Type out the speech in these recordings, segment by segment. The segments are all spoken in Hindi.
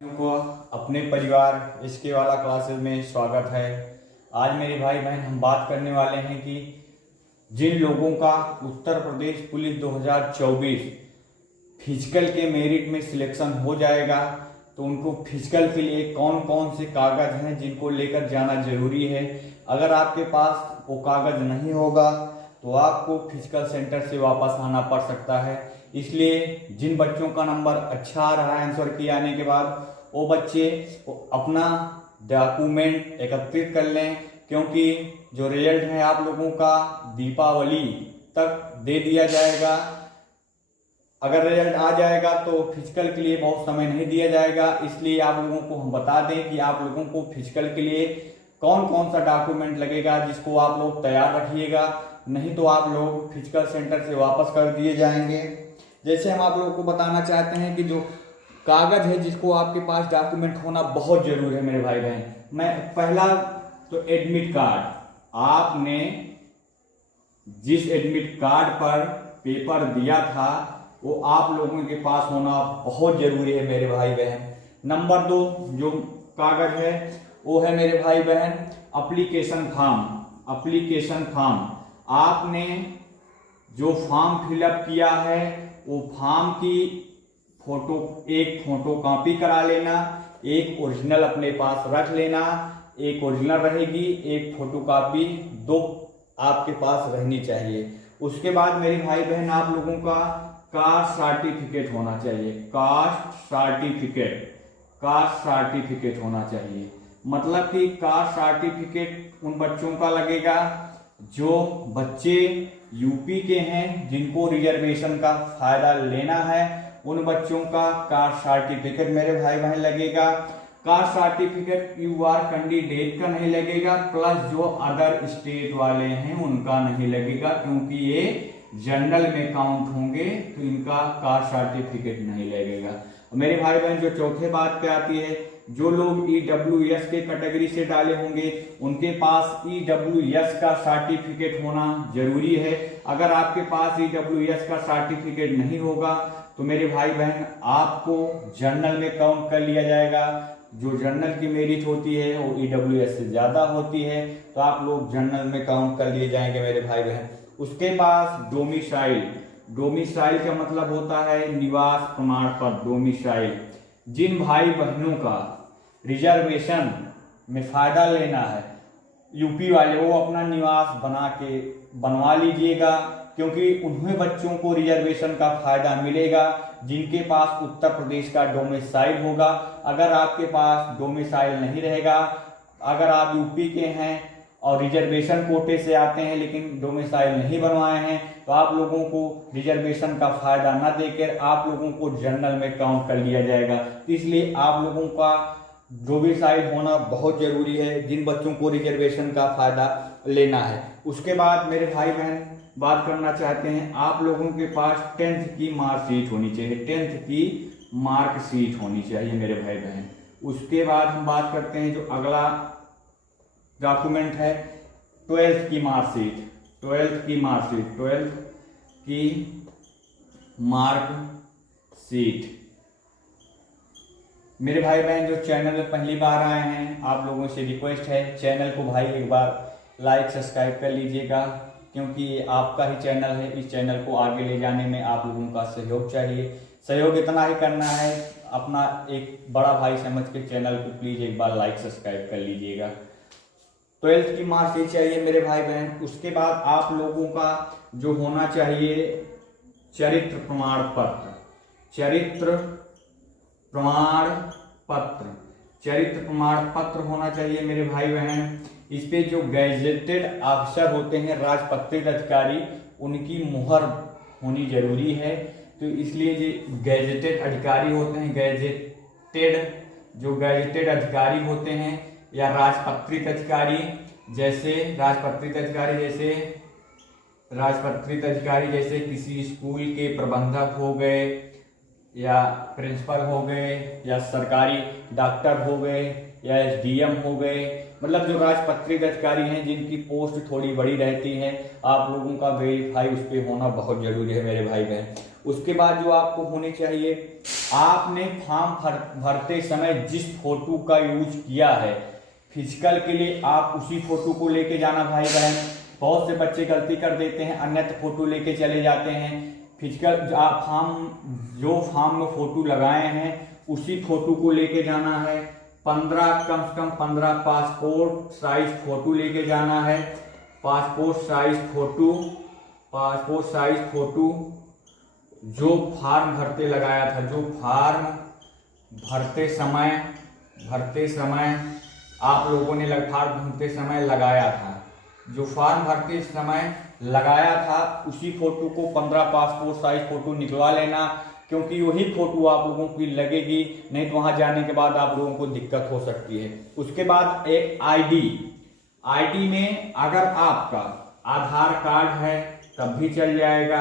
को अपने परिवार इसके वाला क्लासेस में स्वागत है। आज मेरे भाई बहन हम बात करने वाले हैं कि जिन लोगों का उत्तर प्रदेश पुलिस 2024 फिजिकल के मेरिट में सिलेक्शन हो जाएगा तो उनको फिजिकल के लिए कौन कौन से कागज हैं जिनको लेकर जाना जरूरी है। अगर आपके पास वो कागज नहीं होगा तो आपको फिजिकल सेंटर से वापस आना पड़ सकता है। इसलिए जिन बच्चों का नंबर अच्छा आ रहा है आंसर की आने के बाद वो बच्चे अपना डॉक्यूमेंट एकत्रित कर लें, क्योंकि जो रिजल्ट है आप लोगों का दीपावली तक दे दिया जाएगा। अगर रिजल्ट आ जाएगा तो फिजिकल के लिए बहुत समय नहीं दिया जाएगा। इसलिए आप लोगों को हम बता दें कि आप लोगों को फिजिकल के लिए कौन कौन सा डॉक्यूमेंट लगेगा जिसको आप लोग तैयार रखिएगा, नहीं तो आप लोग फिजिकल सेंटर से वापस कर दिए जाएंगे। जैसे हम आप लोगों को बताना चाहते हैं कि जो कागज है जिसको आपके पास डॉक्यूमेंट होना बहुत जरूरी है मेरे भाई बहन। मैं पहला तो एडमिट कार्ड, आपने जिस एडमिट कार्ड पर पेपर दिया था वो आप लोगों के पास होना बहुत जरूरी है मेरे भाई बहन। नंबर 2 जो कागज है वो है मेरे भाई बहन एप्लीकेशन फॉर्म। एप्लीकेशन फॉर्म आपने जो फॉर्म फिलअप किया है वो फॉर्म की एक फोटो कॉपी करा लेना, एक ओरिजिनल अपने पास रख लेना। एक ओरिजिनल रहेगी, एक फोटो कॉपी, 2 आपके पास रहनी चाहिए। उसके बाद मेरे भाई बहन आप लोगों का कास्ट सर्टिफिकेट होना चाहिए। कास्ट सर्टिफिकेट होना चाहिए। मतलब कि कास्ट सर्टिफिकेट उन बच्चों का लगेगा जो बच्चे यूपी के हैं, जिनको रिजर्वेशन का फायदा लेना है, उन बच्चों का कास्ट सर्टिफिकेट मेरे भाई बहन लगेगा। कास्ट सर्टिफिकेट यूआर कैंडिडेट का नहीं लगेगा, प्लस जो अदर स्टेट वाले हैं उनका नहीं लगेगा, क्योंकि ये जनरल में काउंट होंगे तो इनका कास्ट सर्टिफिकेट नहीं लगेगा। मेरे भाई बहन जो चौथे बात पे आती है, जो लोग EWS के कैटेगरी से डाले होंगे उनके पास EWS का सर्टिफिकेट होना जरूरी है। अगर आपके पास EWS का सर्टिफिकेट नहीं होगा तो मेरे भाई बहन आपको जनरल में काउंट कर लिया जाएगा। जो जनरल की मेरिट होती है वो EWS से ज्यादा होती है, तो आप लोग जनरल में काउंट कर लिए जाएंगे मेरे भाई बहन। उसके पास डोमिसाइल का मतलब होता है निवास प्रमाण पत्र। डोमिसाइल जिन भाई बहनों का रिजर्वेशन में फायदा लेना है यूपी वाले, वो अपना निवास बनवा लीजिएगा, क्योंकि उन्हीं बच्चों को रिजर्वेशन का फायदा मिलेगा जिनके पास उत्तर प्रदेश का डोमिसाइल होगा। अगर आपके पास डोमिसाइल नहीं रहेगा, अगर आप यूपी के हैं और रिजर्वेशन कोटे से आते हैं लेकिन डोमिसाइल नहीं बनवाए हैं, तो आप लोगों को रिजर्वेशन का फायदा न देकर आप लोगों को जनरल में काउंट कर लिया जाएगा। इसलिए आप लोगों का डोमिसाइल होना बहुत जरूरी है जिन बच्चों को रिजर्वेशन का फायदा लेना है। उसके बाद मेरे भाई बहन बात करना चाहते हैं, आप लोगों के पास 10th की मार्कशीट होनी चाहिए। 10th की मार्कशीट होनी चाहिए मेरे भाई बहन। उसके बाद हम बात करते हैं जो अगला डॉक्यूमेंट है 12th की मार्कशीट। 12th की मार्कशीट मेरे भाई बहन जो चैनल में पहली बार आए हैं आप लोगों से रिक्वेस्ट है चैनल को भाई एक बार लाइक सब्सक्राइब कर लीजिएगा, क्योंकि ये आपका ही चैनल है। इस चैनल को आगे ले जाने में आप लोगों का सहयोग चाहिए। सहयोग इतना ही करना है, अपना एक बड़ा भाई समझ के चैनल को प्लीज एक बार लाइक सब्सक्राइब कर लीजिएगा। 12th की मार्कशीट चाहिए मेरे भाई बहन। उसके बाद आप लोगों का जो होना चाहिए चरित्र प्रमाण पत्र। चरित्र प्रमाण पत्र होना चाहिए मेरे भाई बहन। इस पे जो गैजेटेड ऑफिसर होते हैं, राजपत्रित अधिकारी, उनकी मुहर होनी जरूरी है। तो इसलिए जो गैजेटेड अधिकारी होते हैं, गैजेटेड अधिकारी होते हैं या राजपत्रित अधिकारी, जैसे राजपत्रित अधिकारी जैसे किसी स्कूल के प्रबंधक हो गए या प्रिंसिपल हो गए या सरकारी डॉक्टर हो गए या एसडीएम हो गए, मतलब जो राजपत्रित अधिकारी हैं जिनकी पोस्ट थोड़ी बड़ी रहती है, आप लोगों का वेरीफाई उस पर होना बहुत जरूरी है मेरे भाई बहन। उसके बाद जो आपको होनी चाहिए, आपने फॉर्म भरते समय जिस फोटो का यूज किया है फिजिकल के लिए, आप उसी फोटो को लेके जाना भाई बहन। बहुत से बच्चे गलती कर देते हैं, अन्यत्र फोटो लेके चले जाते हैं। फिजिकल आप जो फॉर्म में फोटो लगाए हैं उसी फोटो को लेके जाना है। 15 कम से कम 15 पासपोर्ट साइज फोटो लेके जाना है। पासपोर्ट साइज फोटो जो फॉर्म भरते लगाया था, जो फॉर्म भरते समय आप लोगों ने फॉर्म भरते समय लगाया था, जो फॉर्म भरते समय लगाया था उसी फोटो को 15 पासपोर्ट साइज फोटो निकलवा लेना, क्योंकि वही फोटो आप लोगों की लगेगी, नहीं तो वहां जाने के बाद आप लोगों को दिक्कत हो सकती है। उसके बाद एक आईडी में अगर आपका आधार कार्ड है तब भी चल जाएगा,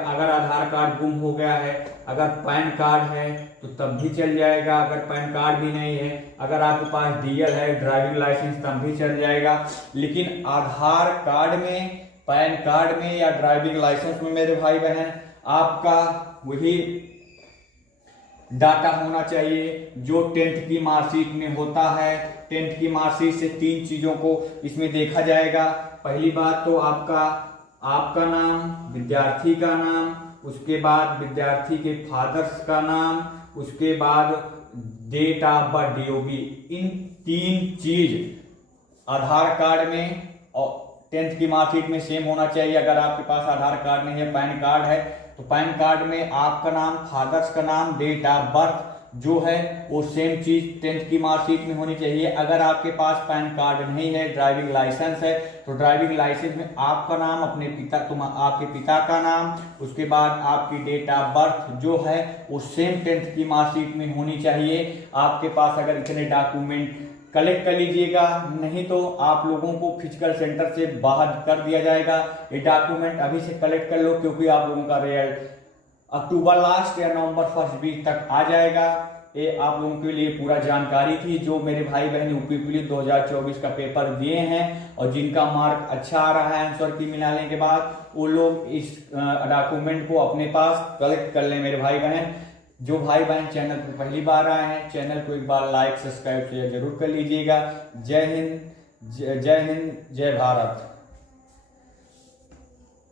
अगर आधार कार्ड गुम हो गया है, अगर पैन कार्ड है तो तब भी चल जाएगा, अगर पैन कार्ड भी नहीं है, अगर आपके पास डीएल है ड्राइविंग लाइसेंस तब भी चल जाएगा। लेकिन आधार कार्ड में, पैन कार्ड में या ड्राइविंग लाइसेंस में मेरे भाई बहन आपका वही डाटा होना चाहिए जो 10th की मार्कशीट में होता है। 10th की मार्कशीट से 3 चीजों को इसमें देखा जाएगा। पहली बात तो आपका नाम, विद्यार्थी का नाम, उसके बाद विद्यार्थी के फादर्स का नाम, उसके बाद डेट ऑफ बर्थ DOB। इन 3 चीज आधार कार्ड में और 10th की मार्कशीट में सेम होना चाहिए। अगर आपके पास आधार कार्ड नहीं है, पैन कार्ड है, तो पैन कार्ड में आपका नाम, फादर्स का नाम, डेट ऑफ बर्थ जो है वो सेम चीज 10th की मार्कशीट में होनी चाहिए। अगर आपके पास पैन कार्ड नहीं है, ड्राइविंग लाइसेंस है, तो ड्राइविंग लाइसेंस में आपका नाम, आपके पिता का नाम, उसके बाद आपकी डेट ऑफ बर्थ जो है वो सेम 10th की मार्कशीट में होनी चाहिए। आपके पास अगर इतने डॉक्यूमेंट कलेक्ट कर लीजिएगा, नहीं तो आप लोगों को फिजिकल सेंटर से बाहर कर दिया जाएगा। ये डॉक्यूमेंट अभी से कलेक्ट कर लो, क्योंकि आप लोगों का रिजल्ट अक्टूबर लास्ट या नवंबर फर्स्ट वीक तक आ जाएगा। ये आप लोगों के लिए पूरा जानकारी थी। जो मेरे भाई बहन यूपी पुलिस 2024 का पेपर दिए हैं और जिनका मार्क अच्छा आ रहा है आंसर की मिलाने के बाद, वो लोग इस डॉक्यूमेंट को अपने पास कलेक्ट कर लें मेरे भाई बहन। जो भाई बहन चैनल पर पहली बार आए हैं, चैनल को एक बार लाइक, सब्सक्राइब, शेयर जरूर कर लीजिएगा। जय हिंद, जय भारत।